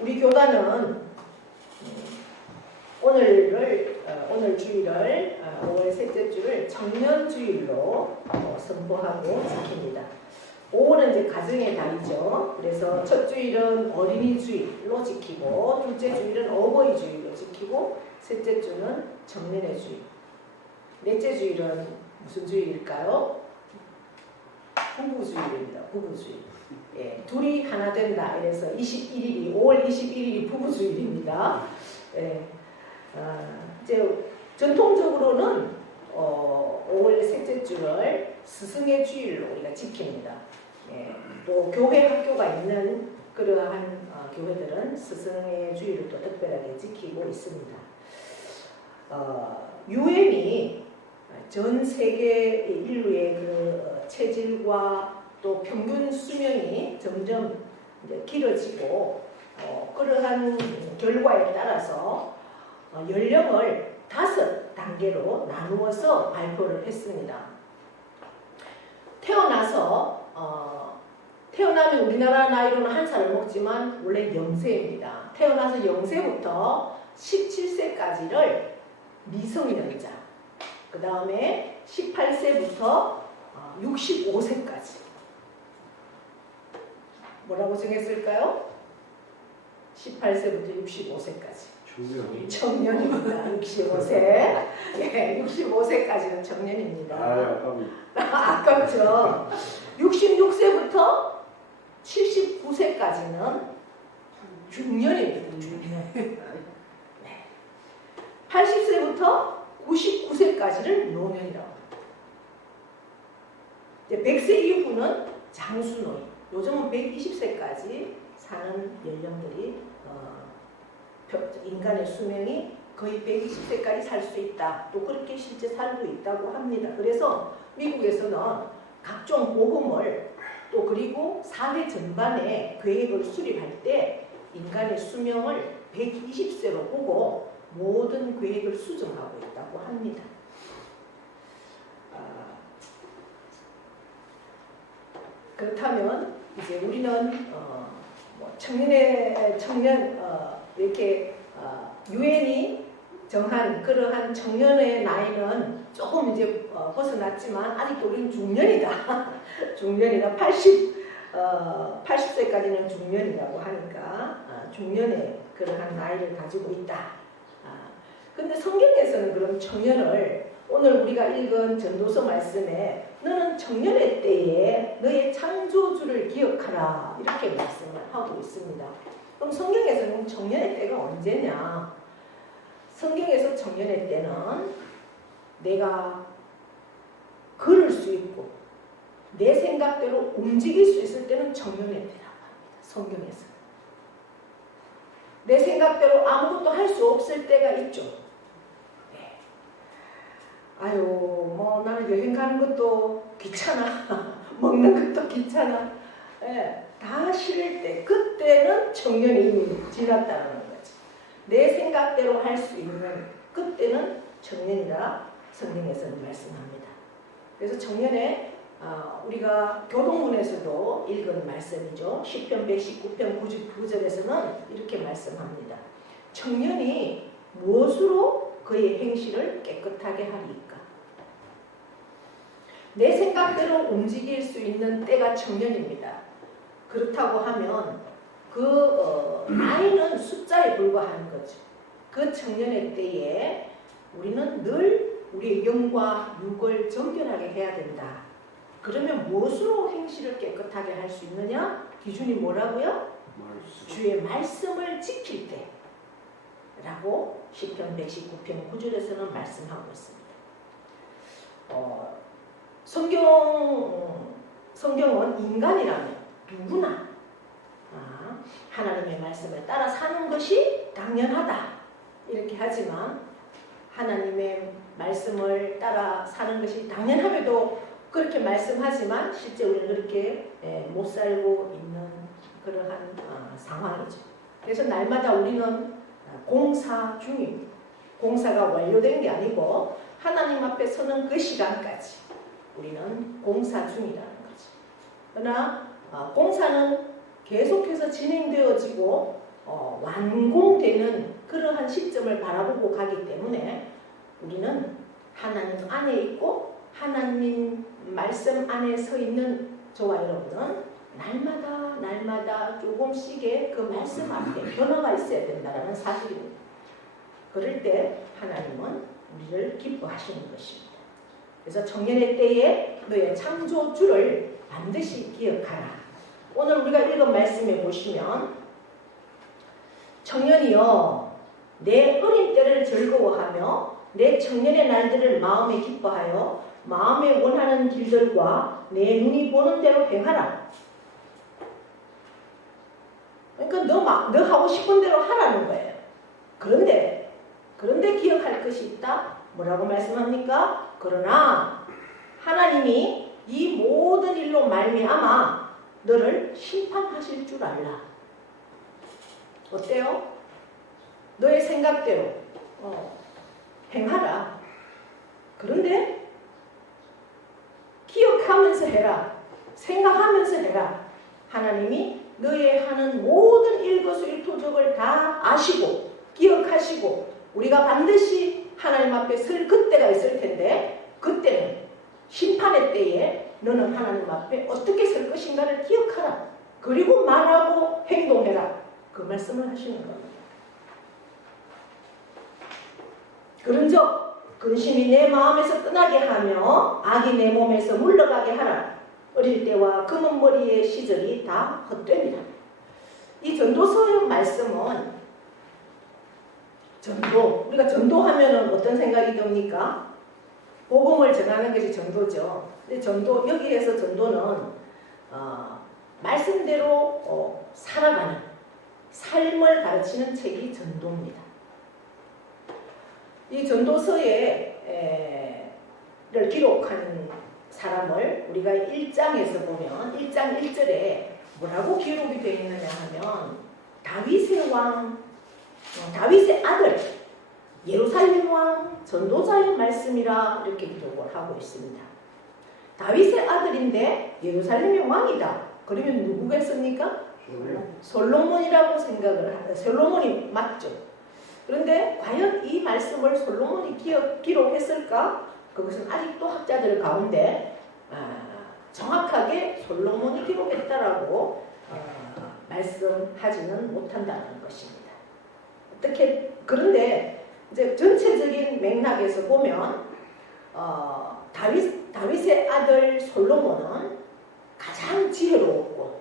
우리 교단은 오늘 주일을 5월 셋째 주를 청년 주일로 선포하고 지킵니다. 5월은 이제 가정의 달이죠. 그래서 첫 주일은 어린이 주일로 지키고, 둘째 주일은 어버이 주일로 지키고, 셋째 주는 청년의 주일. 넷째 주일은 무슨 주일일까요? 부부 주일입니다. 부부 주일. 예, 둘이 하나 된다. 이래서 21일이 5월 21일이 부부 주일입니다. 예, 이제 전통적으로는 5월 셋째 주를 스승의 주일로 우리가 지킵니다. 예, 또 교회 학교가 있는 그러한 교회들은 스승의 주일을 또 특별하게 지키고 있습니다. 유엔이 전 세계 인류의 그 체질과 또 평균 수명이 점점 이제 길어지고 그러한 결과에 따라서 연령을 5단계로 나누어서 발표를 했습니다. 태어나면 우리나라 나이로는 1살을 먹지만 원래 0세입니다. 태어나서 0세부터 17세까지를 미성년자, 그 다음에 18세부터 65세까지 뭐라고 정했을까요? 18세부터 65세까지 청년입니다. 65세. 예, 65세까지는 청년입니다. 아깝죠. 66세부터 79세까지는 중년입니다. 중년. 네. 80세부터 99세까지는 노년이라고 합니다. 이제 100세 이후는 장수노인. 요즘은 120세까지 사는 연령들이 인간의 수명이 거의 120세까지 살 수 있다. 또 그렇게 실제 살고 있다고 합니다. 그래서 미국에서는 각종 보험을 또 그리고 사회 전반의 계획을 수립할 때 인간의 수명을 120세로 보고 모든 계획을 수정하고 있다고 합니다. 그렇다면 이제 우리는 청년 이렇게 유엔이 정한 그러한 청년의 나이는 조금 이제 벗어났지만 아직도 우리는 중년이다. 중년이다. 80세까지는 중년이라고 하니까 중년의 그러한 나이를 가지고 있다. 근데 성경에서는 그럼 청년을 오늘 우리가 읽은 전도서 말씀에 너는 청년의 때에 너의 창조주를 기억하라 이렇게 말씀을 하고 있습니다. 그럼 성경에서는 청년의 때가 언제냐? 성경에서 청년의 때는 내가 걸을 수 있고 내 생각대로 움직일 수 있을 때는 청년의 때라고 합니다. 성경에서는. 내 생각대로 아무것도 할 수 없을 때가 있죠. 네. 아유, 뭐 나는 여행 가는 것도 귀찮아. 먹는 것도 귀찮아. 네. 다 싫을 때, 그때는 청년이 이미 지났다는 거지. 내 생각대로 할 수 있는 그때는 청년이라 성경에서는 말씀합니다. 그래서 청년에 우리가 교동문에서도 읽은 말씀이죠. 시편 119편 9절에서는 이렇게 말씀합니다. 청년이 무엇으로 그의 행실을 깨끗하게 하리까? 내 생각대로 움직일 수 있는 때가 청년입니다. 그렇다고 하면 그 나이는 숫자에 불과한 거죠. 그 청년의 때에 우리는 늘 우리의 영과 육을 정결하게 해야 된다. 그러면 무엇으로 행실을 깨끗하게 할 수 있느냐? 기준이 뭐라고요? 주의 말씀을 지킬 때 라고 시편 119편 9절에서는 말씀하고 있습니다. 성경은 인간이라면 누구나 하나님의 말씀을 따라 사는 것이 당연하다 이렇게 하지만 하나님의 말씀을 따라 사는 것이 당연함에도 그렇게 말씀하지만 실제 우리는 그렇게 못 살고 있는 그러한 상황이죠. 그래서 날마다 우리는 공사 중입니다. 공사가 완료된 게 아니고 하나님 앞에 서는 그 시간까지 우리는 공사 중이라는 거죠. 그러나 공사는 계속해서 진행되어지고 완공되는 그러한 시점을 바라보고 가기 때문에 우리는 하나님 안에 있고 하나님 말씀 안에 서 있는 저와 여러분은 날마다 조금씩의 그 말씀 앞에 변화가 있어야 된다는 사실입니다. 그럴 때 하나님은 우리를 기뻐하시는 것입니다. 그래서 청년의 때에 너의 창조주를 반드시 기억하라. 오늘 우리가 읽은 말씀에 보시면 청년이여 내 어린 때를 즐거워하며 내 청년의 날들을 마음에 기뻐하여 마음에 원하는 길들과 내 눈이 보는 대로 행하라. 그러니까 너 하고 싶은 대로 하라는 거예요. 그런데 기억할 것이 있다. 뭐라고 말씀합니까? 그러나 하나님이 이 모든 일로 말미암아 너를 심판하실 줄 알라. 어때요? 너의 생각대로 행하라. 그런데 기억하면서 해라. 생각하면서 해라. 하나님이 너의 하는 모든 일거수일투족을 다 아시고 기억하시고 우리가 반드시 하나님 앞에 설 그때가 있을 텐데 그때는 심판의 때에 너는 하나님 앞에 어떻게 설 것인가를 기억하라. 그리고 말하고 행동해라. 그 말씀을 하시는 겁니다. 그런즉 근심이 내 마음에서 떠나게 하며 악이 내 몸에서 물러가게 하라. 어릴 때와 검은 머리의 시절이 다 헛됩니다. 이 전도서의 말씀은 우리가 전도하면은 어떤 생각이 듭니까? 복음을 전하는 것이 전도죠. 근데 여기에서 전도는 말씀대로 살아가는 삶을 가르치는 책이 전도입니다. 이 전도서를 기록한 사람을 우리가 1장에서 보면 1장 1절에 뭐라고 기록이 되어 있느냐 하면 다윗의 왕, 다윗의 아들, 예루살렘 왕, 전도자의 말씀이라 이렇게 기록을 하고 있습니다. 다윗의 아들인데 예루살렘의 왕이다. 그러면 누구가 했습니까? 솔로몬이라고 생각을 합니다. 솔로몬이 맞죠. 그런데 과연 이 말씀을 솔로몬이 기록했을까? 그것은 아직도 학자들 가운데 정확하게 솔로몬이 기록했다라고 말씀하지는 못한다는 것입니다. 그런데 이제 전체적인 맥락에서 보면 다윗의 아들 솔로몬은 가장 지혜로웠고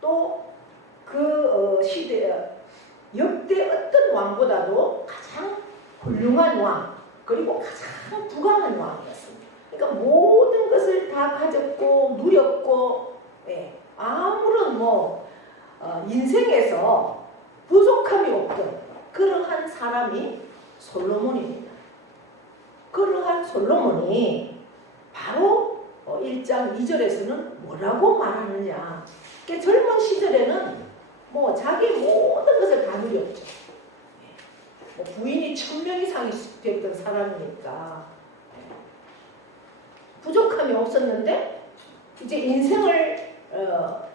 또 그 시대 역대 어떤 왕보다도 가장 훌륭한 왕 그리고 가장 부강한 왕이었습니다. 그러니까 모든 것을 다 가졌고 누렸고 아무런 인생에서 부족함이 없던 그러한 사람이 솔로몬입니다. 그러한 솔로몬이 바로 1장 2절에서는 뭐라고 말하느냐. 그러니까 젊은 시절에는 자기 모든 것을 다 누렸죠. 부인이 1000명 이상이 됐던 사람이니까 부족함이 없었는데 이제 인생을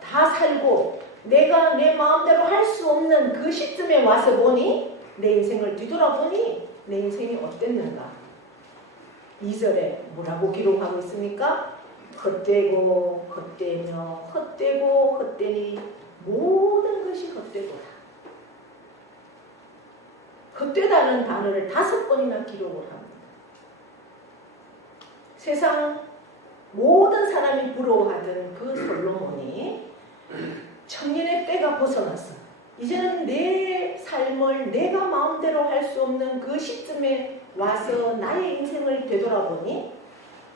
다 살고 내가 내 마음대로 할 수 없는 그 시점에 와서 보니 내 인생을 뒤돌아보니 내 인생이 어땠는가. 2절에 뭐라고 기록하고 있습니까? 헛되고 헛되며 헛되고 헛되니 모든 것이 헛되도다. 헛되다는 단어를 5번이나 기록을 합니다. 세상 모든 사람이 부러워하던 그 솔로몬이 청년의 때가 벗어났어. 이제는 내 삶을 내가 마음대로 할 수 없는 그 시점에 와서 나의 인생을 되돌아보니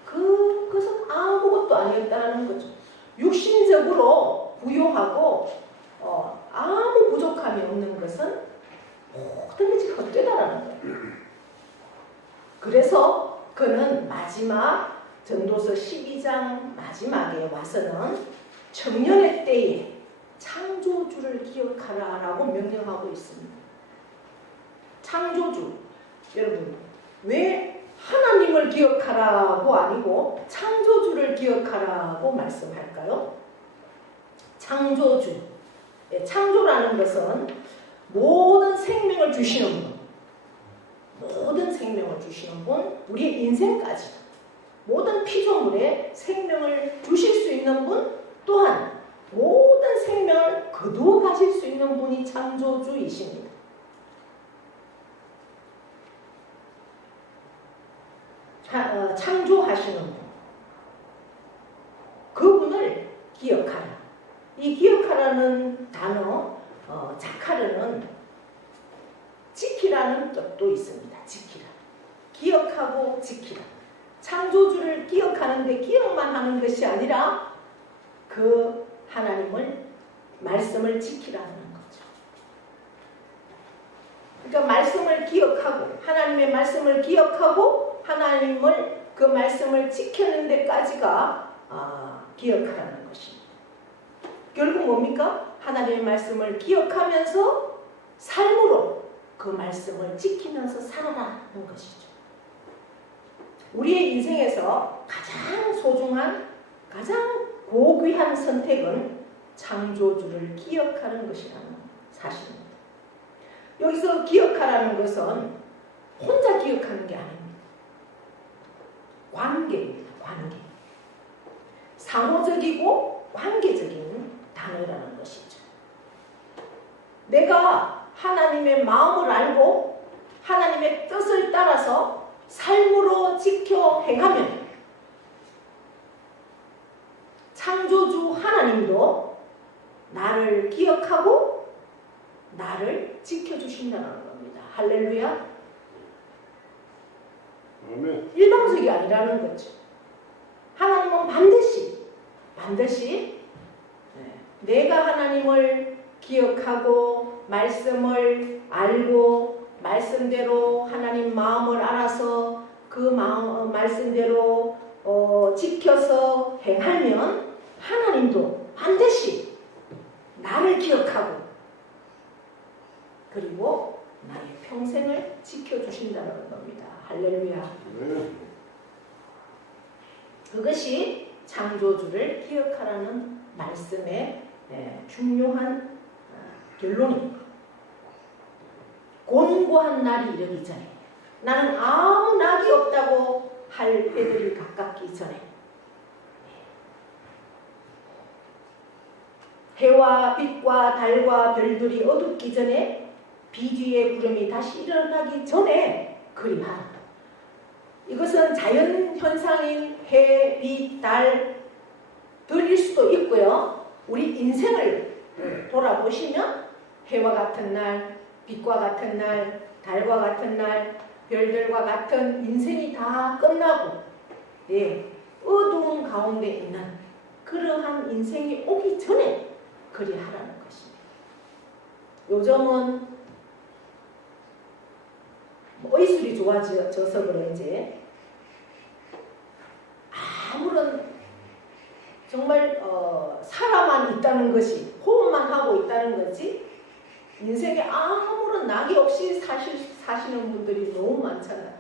그것은 아무것도 아니었다는 거죠. 육신적으로 부유하고 아무 부족함이 없는 것은 모든 것이 헛되다라는 거예요. 그래서 그는 마지막 전도서 12장 마지막에 와서는 청년의 때에 창조주를 기억하라라고 명령하고 있습니다. 창조주, 여러분 왜 하나님을 기억하라고 아니고 창조주를 기억하라고 말씀할까요? 창조주, 창조라는 것은 모든 생명을 주시는 분, 모든 생명을 주시는 분, 우리의 인생까지 모든 피조물에 생명을 주실 수 있는 분, 또한 모든 생명을 거두어 가실 수 있는 분이 창조주이십니다. 창조하시는 분, 그분을 기억하라. 이 기억하라는 단어, 자카르는 지키라는 뜻도 있습니다. 지키라. 기억하고 지키라. 창조주를 기억하는데 기억만 하는 것이 아니라 그 하나님을 말씀을 지키라는 거죠. 그러니까 말씀을 기억하고 하나님의 말씀을 기억하고 하나님을 그 말씀을 지키는 데까지가 기억하라는 것입니다. 결국 뭡니까? 하나님의 말씀을 기억하면서 삶으로 그 말씀을 지키면서 살아가는 것이죠. 우리의 인생에서 가장 소중한, 가장 고귀한 선택은 창조주를 기억하는 것이라는 사실입니다. 여기서 기억하라는 것은 혼자 기억하는 게 아닙니다. 관계입니다. 관계. 상호적이고 관계적인 단어라는 것이죠. 내가 하나님의 마음을 알고 하나님의 뜻을 따라서 삶으로 지켜 행하면 창조주 하나님도 나를 기억하고 나를 지켜주신다는 겁니다. 할렐루야. 아멘. 일방적이 아니라는 거죠. 하나님은 반드시 내가 하나님을 기억하고 말씀을 알고 말씀대로 하나님 마음을 알아서 그 말씀대로 지켜서 행하면 하나님도 반드시 나를 기억하고 그리고 나의 평생을 지켜주신다는 겁니다. 할렐루야. 그것이 창조주를 기억하라는 말씀의 중요한 결론입니다. 곤고한 날이 이르기 전에 나는 아무 낙이 없다고 할 때들이 가깝기 전에 해와 빛과 달과 별들이 어둡기 전에 비 뒤에 구름이 다시 일어나기 전에 그리하라. 이것은 자연현상인 해, 빛, 달들일 수도 있고요. 우리 인생을 돌아보시면 해와 같은 날, 빛과 같은 날, 달과 같은 날, 별들과 같은 인생이 다 끝나고 어두운 가운데 있는 그러한 인생이 오기 전에 그리하라는 것입니다. 요즘은 의술이 좋아져서 그런지 아무런 정말 살아만 있다는 것이 호흡만 하고 있다는 거지 인생에 아무런 낙이 없이 사시는 분들이 너무 많잖아요.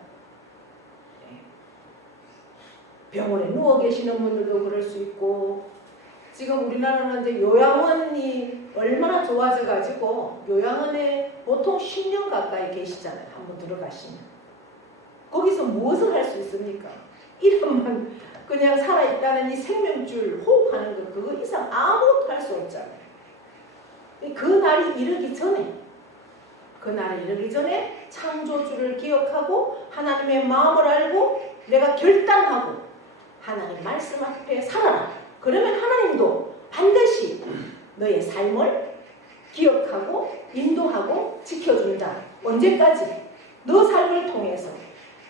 병원에 누워 계시는 분들도 그럴 수 있고 지금 우리나라는 이제 요양원이 얼마나 좋아져 가지고 요양원에 보통 10년 가까이 계시잖아요. 한번 들어가시면 거기서 무엇을 할 수 있습니까? 이름만 그냥 살아있다는 이 생명줄 호흡하는 것 그거 이상 아무것도 할 수 없잖아요. 그 날이 이르기 전에 창조주를 기억하고 하나님의 마음을 알고 내가 결단하고 하나님 말씀 앞에 살아라. 그러면 하나님도 반드시 너의 삶을 기억하고 인도하고 지켜준다. 언제까지? 너 삶을 통해서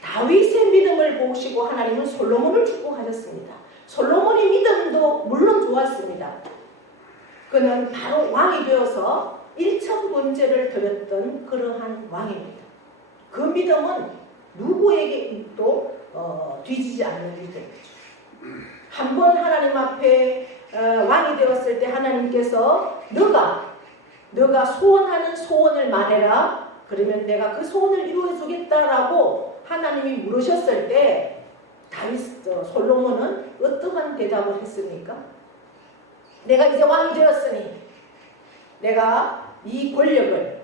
다윗의 믿음을 보시고 하나님은 솔로몬을 축복하셨습니다. 솔로몬의 믿음도 물론 좋았습니다. 그는 바로 왕이 되어서 일천번제를 드렸던 그러한 왕입니다. 그 믿음은 누구에게도 뒤지지 않는 믿음이죠. 한번 하나님 앞에 왕이 되었을 때 하나님께서 너가 소원하는 소원을 말해라. 그러면 내가 그 소원을 이루어 주겠다라고 하나님이 물으셨을 때 솔로몬은 어떠한 대답을 했습니까? 내가 이제 왕이 되었으니 내가 이 권력을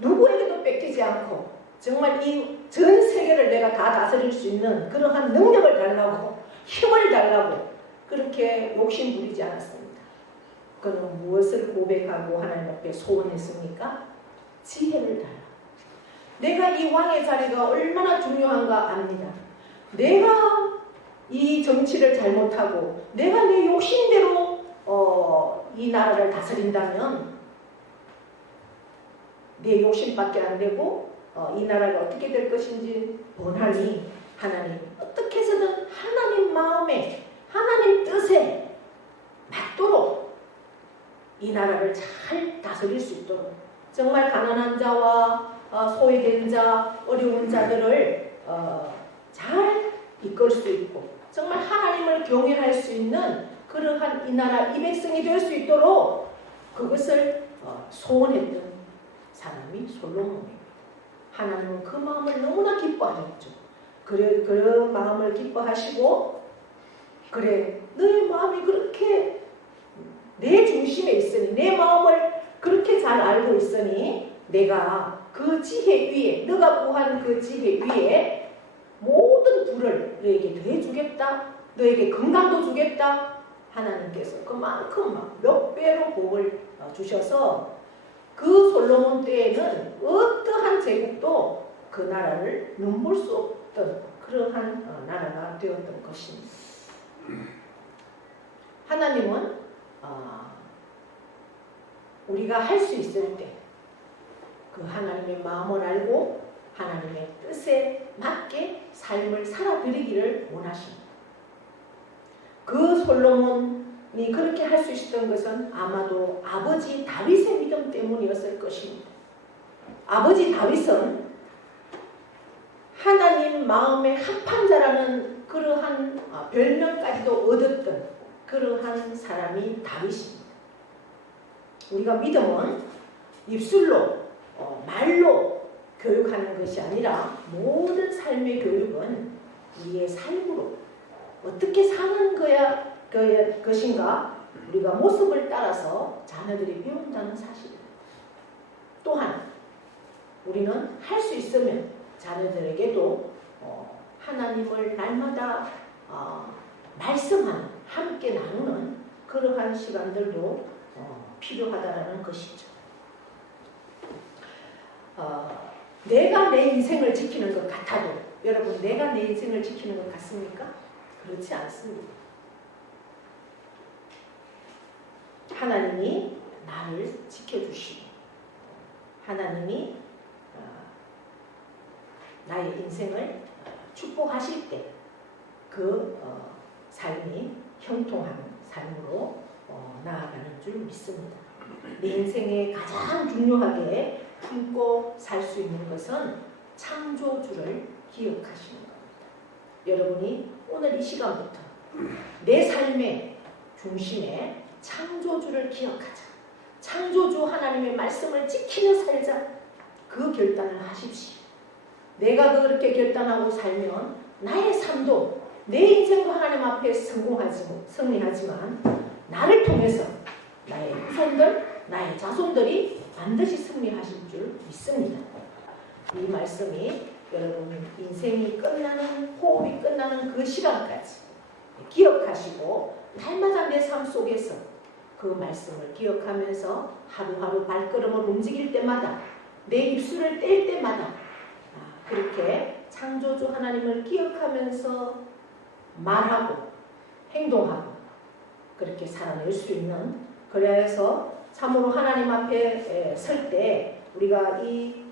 누구에게도 뺏기지 않고 정말 이 전 세계를 내가 다 다스릴 수 있는 그러한 능력을 달라고 힘을 달라고 그렇게 욕심 부리지 않았습니다. 그는 무엇을 고백하고 하나님 앞에 소원했습니까? 지혜를 달라. 내가 이 왕의 자리가 얼마나 중요한가 압니다. 내가 이 정치를 잘못하고 내가 내 욕심대로 이 나라를 다스린다면 내 욕심밖에 안 되고 이 나라가 어떻게 될 것인지 원하니 하나님 어떻게 해서든 하나님 마음에 하나님 뜻에 맞도록 이 나라를 잘 다스릴 수 있도록 정말 가난한 자와 소외된 자, 어려운 자들을 잘 이끌 수 있고 정말 하나님을 경외할 수 있는 그러한 이 나라 이 백성이 될 수 있도록 그것을 소원했던 사람이 솔로몬입니다. 하나님은 그 마음을 너무나 기뻐하셨죠. 그래, 그 마음을 기뻐하시고 그래 너의 마음이 그렇게 내 중심에 있으니 내 마음을 그렇게 잘 알고 있으니 내가 그 지혜 위에 너가 구한 그 지혜 위에 모든 부를 너에게 더해주겠다. 너에게 건강도 주겠다. 하나님께서 그만큼 몇 배로 복을 주셔서 그 솔로몬 때에는 어떠한 제국도 그 나라를 넘볼 수 없던 그러한 나라가 되었던 것입니다. 하나님은 우리가 할 수 있을 때 그 하나님의 마음을 알고 하나님의 뜻에 맞게 삶을 살아드리기를 원하십니다. 그 솔로몬이 그렇게 할 수 있었던 것은 아마도 아버지 다윗의 믿음 때문이었을 것입니다. 아버지 다윗은 하나님 마음의 합한 자라는 그러한 별명까지도 얻었던 그러한 사람이 다윗입니다. 우리가 믿음은 입술로 말로 교육하는 것이 아니라 모든 삶의 교육은 우리의 삶으로 어떻게 사는 것인가 우리가 모습을 따라서 자녀들이 배운다는 사실입니다. 또한 우리는 할 수 있으면 자녀들에게도 하나님을 날마다 말씀하는 함께 나누는 그러한 시간들도 필요하다라는 것이죠. 내가 내 인생을 지키는 것 같아도 여러분 내가 내 인생을 지키는 것 같습니까? 그렇지 않습니다. 하나님이 나를 지켜주시고 하나님이 나의 인생을 축복하실 때 그 삶이 형통한 삶으로 나아가는 줄 믿습니다. 내 인생에 가장 중요하게 품고 살 수 있는 것은 창조주를 기억하시는 겁니다. 여러분이 오늘 이 시간부터 내 삶의 중심에 창조주를 기억하자. 창조주 하나님의 말씀을 지키며 살자. 그 결단을 하십시오. 내가 그렇게 결단하고 살면 나의 삶도 내 인생도 하나님 앞에 승리하지만 나를 통해서 나의 후손들, 나의 자손들이 반드시 승리하실 줄 믿습니다. 이 말씀이 여러분 인생이 끝나는 호흡이 끝나는 그 시간까지 기억하시고 날마다 내 삶 속에서 그 말씀을 기억하면서 하루하루 발걸음을 움직일 때마다 내 입술을 뗄 때마다 그렇게 창조주 하나님을 기억하면서 말하고 행동하고 그렇게 살아낼 수 있는 그래서 참으로 하나님 앞에 설 때 우리가 이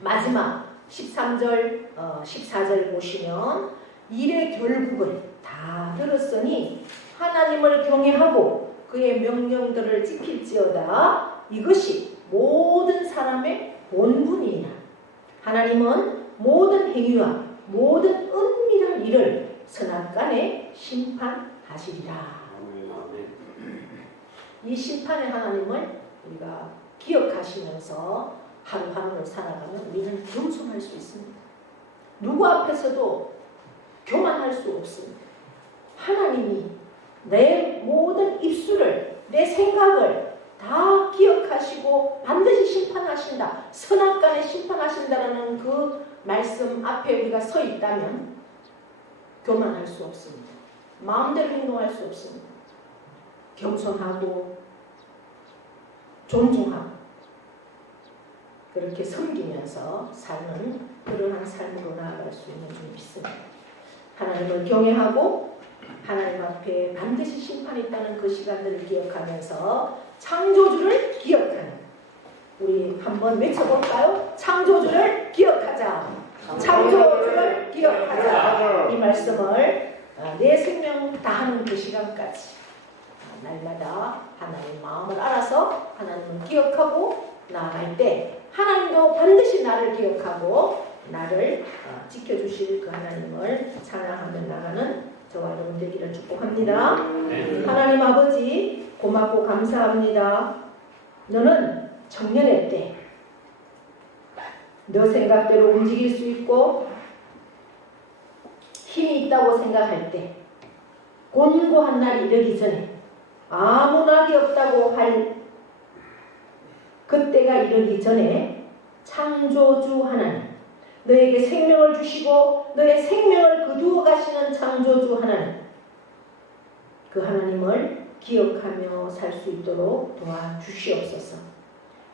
마지막 13절 14절 보시면 일의 결국을 다 들었으니 하나님을 경외하고 그의 명령들을 지킬지어다 이것이 모든 사람의 본분이니라. 하나님은 모든 행위와 모든 은밀한 일을 선악간에 심판하시리라. 이 심판의 하나님을 우리가 기억하시면서 하루하루를 살아가면 우리는 겸손할 수 있습니다. 누구 앞에서도 교만할 수 없습니다. 하나님이 내 모든 입술을 내 생각을 다 기억하시고 반드시 심판하신다. 선악간에 심판하신다라는 그 말씀 앞에 우리가 서 있다면 교만할 수 없습니다. 마음대로 행동할 수 없습니다. 겸손하고 존중하고 그렇게 섬기면서 사는 그러한 삶으로 나아갈 수 있는 줄 믿습니다. 하나님을 경외하고 하나님 앞에 반드시 심판이 있다는 그 시간들을 기억하면서 창조주를 기억하는, 우리 한번 외쳐볼까요? 창조주를 기억하자. 창조주를 기억하자. 이 말씀을 내 생명 다하는 그 시간까지 날마다 하나님 마음을 알아서 하나님을 기억하고 나아갈 때 하나님도 반드시 나를 기억하고 나를 지켜주실 그 하나님을 찬양하며 나가는 저와 여러분 되기를 축복합니다. 하나님 아버지 고맙고 감사합니다. 너는 청년의 때 너 생각대로 움직일 수 있고 힘이 있다고 생각할 때 곤고한 날이 이르기 전에 아무 낙이 없다고 할 그때가 이르기 전에 창조주 하나님, 너에게 생명을 주시고 너의 생명을 거두어 가시는 창조주 하나님, 그 하나님을 기억하며 살 수 있도록 도와주시옵소서.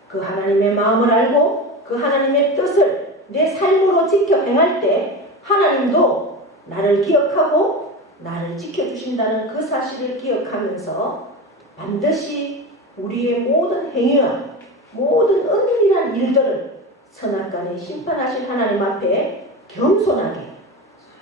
그 하나님의 마음을 알고 그 하나님의 뜻을 내 삶으로 지켜 행할 때 하나님도 나를 기억하고 나를 지켜주신다는 그 사실을 기억하면서 반드시 우리의 모든 행위와 모든 은밀한 일들을 선악간에 심판하실 하나님 앞에 겸손하게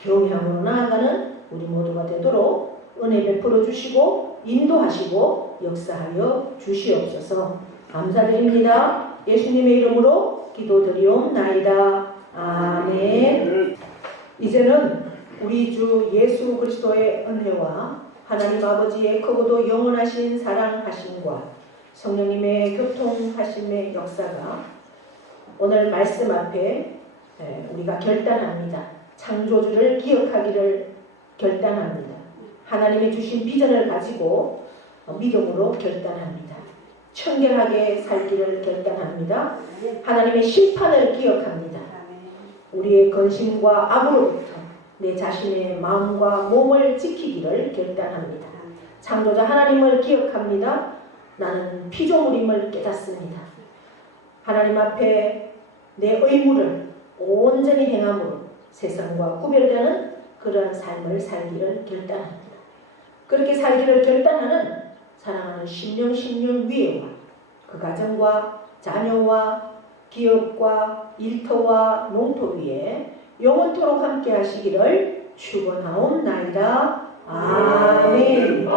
경향으로 나아가는 우리 모두가 되도록 은혜 베풀어 주시고 인도하시고 역사하여 주시옵소서. 감사드립니다. 예수님의 이름으로 기도드리옵나이다. 아멘. 이제는 우리 주 예수 그리스도의 은혜와 하나님 아버지의 크고도 영원하신 사랑하심과 성령님의 교통하심의 역사가 오늘 말씀 앞에 우리가 결단합니다. 창조주를 기억하기를 결단합니다. 하나님이 주신 비전을 가지고 믿음으로 결단합니다. 청결하게 살기를 결단합니다. 하나님의 심판을 기억합니다. 우리의 근심과 악으로부터 내 자신의 마음과 몸을 지키기를 결단합니다. 창조자 하나님을 기억합니다. 나는 피조물임을 깨닫습니다. 하나님 앞에 내 의무를 온전히 행함으로 세상과 구별되는 그러한 삶을 살기를 결단합니다. 그렇게 살기를 결단하는 사랑하는 신령 위에와 그 가정과 자녀와 기업과 일터와 농토 위에 영원토록 함께 하시기를 축원하옵나이다. 아멘.